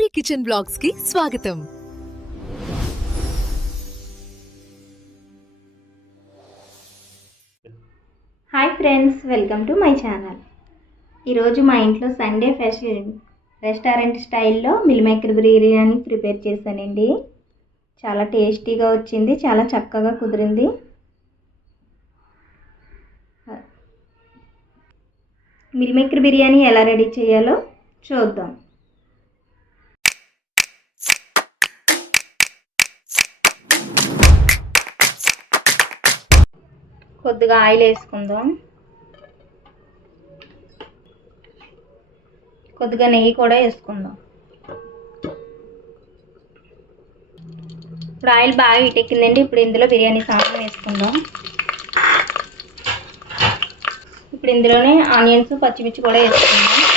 Gauri kitchen బ్లాగ్స్కి స్వాగతం. Hi friends welcome to my channel ఈరోజు మా ఇంట్లో సండే ఫ్యాషన్ రెస్టారెంట్ స్టైల్లో మిల్ మేకర్ బిర్యానీ ప్రిపేర్ చేశానండి. చాలా టేస్టీగా వచ్చింది చాలా చక్కగా కుదిరింది. మిల్ మేకర్ బిర్యానీ ఎలా రెడీ చేయాలో చూద్దాం. కొద్దిగా ఆయిల్ వేసుకుందాం. కొద్దిగా నెయ్యి కూడా వేసుకుందాం. ఇప్పుడు ఆయిల్ బాగా ఇటెక్కిందండి ఇప్పుడు ఇందులో బిర్యానీ సామాన్ వేసుకుందాం. ఇప్పుడు ఇందులోనే ఆనియన్స్ పచ్చిమిర్చి కూడా వేసుకుందాం.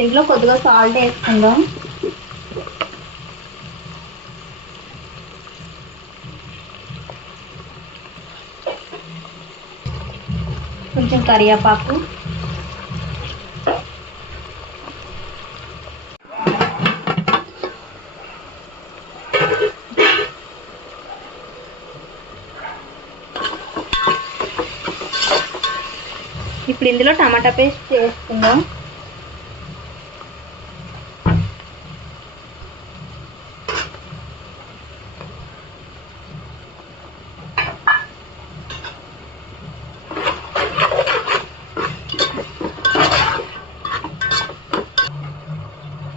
దీంట్లో కొద్దిగా సాల్ట్ వేసుకుందాం. కొంచెం కరివేపాకు. ఇప్పుడు ఇందులో టమాటా పేస్ట్ వేసుకుందాం.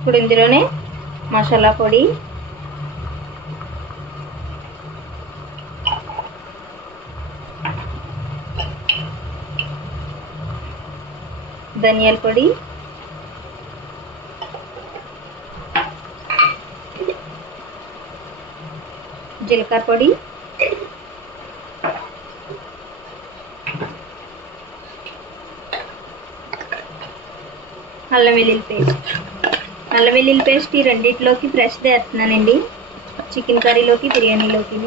ఇప్పుడు ఇందులోనే మసాలా పొడి ధనియాల పొడి జీలకర్ర పొడి అల్లం వెల్లుల్లి పేస్ట్ అల్లం వెల్లుల్లి పేస్ట్ ఈ రెండిట్లోకి ఫ్రెష్ వేస్తున్నానండి. చికెన్ కర్రీలోకి బిర్యానీలోకి.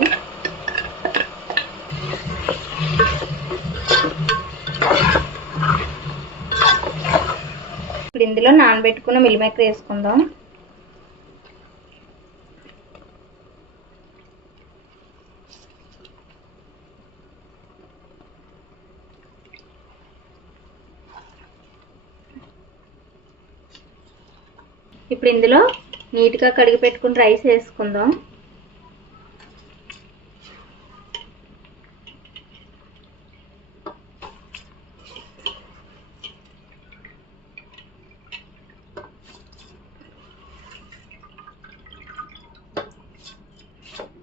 ఇప్పుడు ఇందులో నానబెట్టుకున్న మిల్లిమేకర్ వేసుకుందాం. ఇప్పుడు ఇందులో నీట్గా కడిగి పెట్టుకుని రైస్ వేసుకుందాం.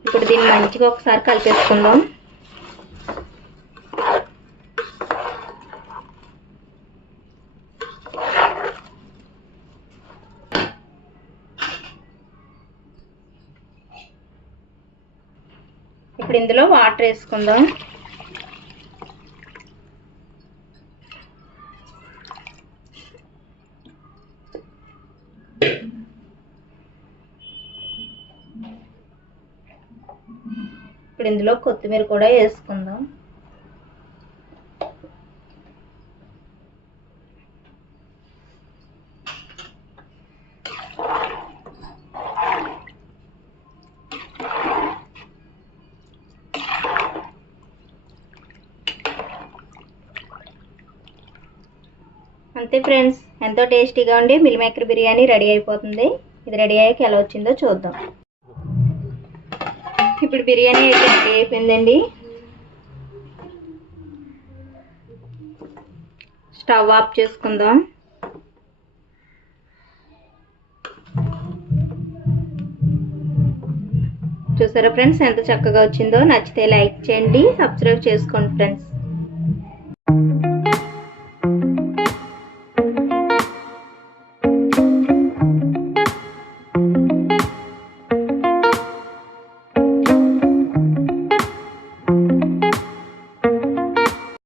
ఇప్పుడు దీన్ని మంచిగా ఒకసారి కలిపేసుకుందాం. ఇప్పుడు ఇందులో వాటర్ వేసుకుందాం. ఇప్పుడు ఇందులో కొత్తిమీర కూడా వేసుకుందాం. అంతే ఫ్రెండ్స్ ఎంతో టేస్టీగా ఉండి మిల్ మేకర్ బిర్యానీ రెడీ అయిపోతుంది. ఇది రెడీ అయ్యాక ఎలా వచ్చిందో చూద్దాం. ఇప్పుడు బిర్యానీ అయితే రెడీ అయిపోయిందండి. స్టవ్ ఆఫ్ చేసుకుందాం. చూసారా ఫ్రెండ్స్ ఎంత చక్కగా వచ్చిందో? నచ్చితే లైక్ చేయండి సబ్స్క్రైబ్ చేసుకోండి ఫ్రెండ్స్.